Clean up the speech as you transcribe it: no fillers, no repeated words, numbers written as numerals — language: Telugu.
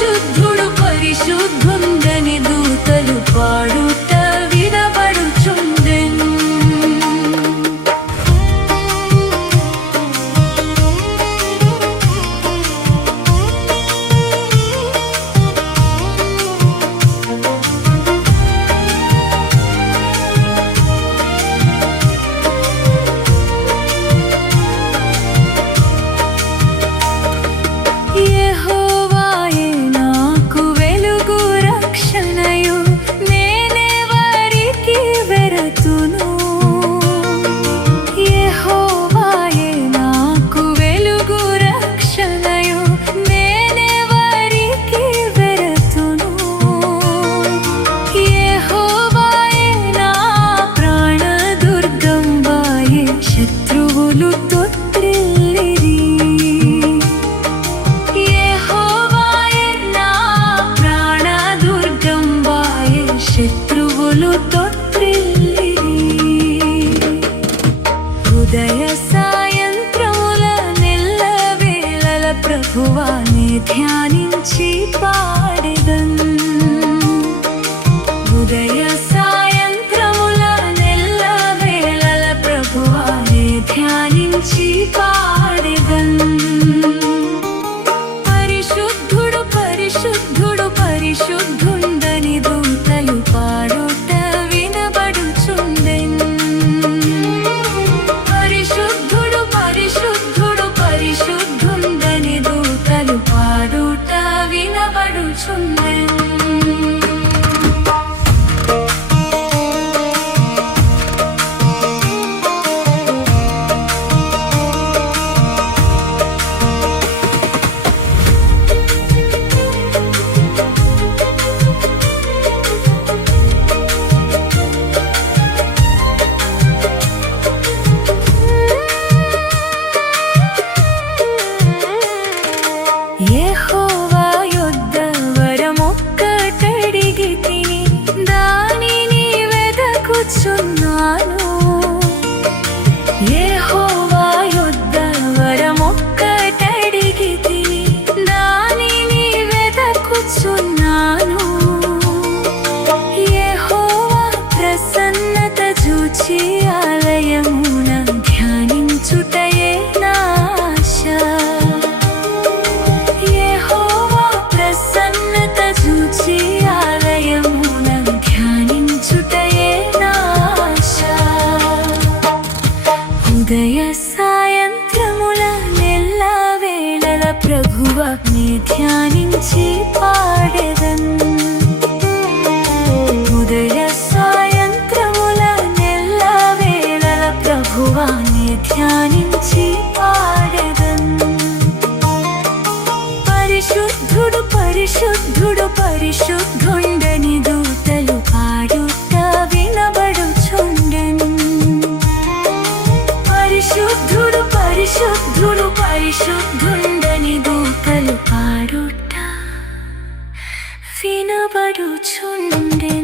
పరిశుద్ధుడు పరిశుద్ధుండని దూతలు పాడుట వినబడుచుండెను. ఉదయ సాయంత్రముల నెల్లవేళల ప్రభువాని ధ్యానించి పాడెదన్. ఉదయ సాయంత్రముల నెల్లవేళల ప్రభువాని ధ్యానించి పాడెదన్. పరిశుద్ధుడు పరిశుద్ధుడు పరిశుద్ధుండని దూతలు పాడుట వినబడుచుండెను. పరిశుద్ధుడు పరిశుద్ధుడు పరిశుద్ధుండని దూతలు పాడుట వినబడుచుండెను. యెహోవా యొద్ద వరమొక్కటడిగితిని, దానిని వెదకుచున్నాను. యెహోవా యొద్ద వరమొక్కటడిగితిని, దానిని వెదకుచున్నాను. యెహోవా ప్రసన్నత చూచి ఆలయమున ధ్యానించుటయే నా ఆశ. ఉదయ సాయంత్రముల నెల్లవేళల ప్రభువాని ధ్యానించి పాడెదన్. ఉదయ సాయంత్రముల నెల్లవేళల ప్రభువాని ధ్యానించి పాడెదన్. పరిశుద్ధుడు పరిశుద్ధుడు పరిశుద్ధుండని దూతలు పాడుట వినబడుచుండెను. పరిశుద్ధుడు పరిశుద్ధుడు పరిశుద్ధుండని దూతలు పాడుట వినబడుచుండెను.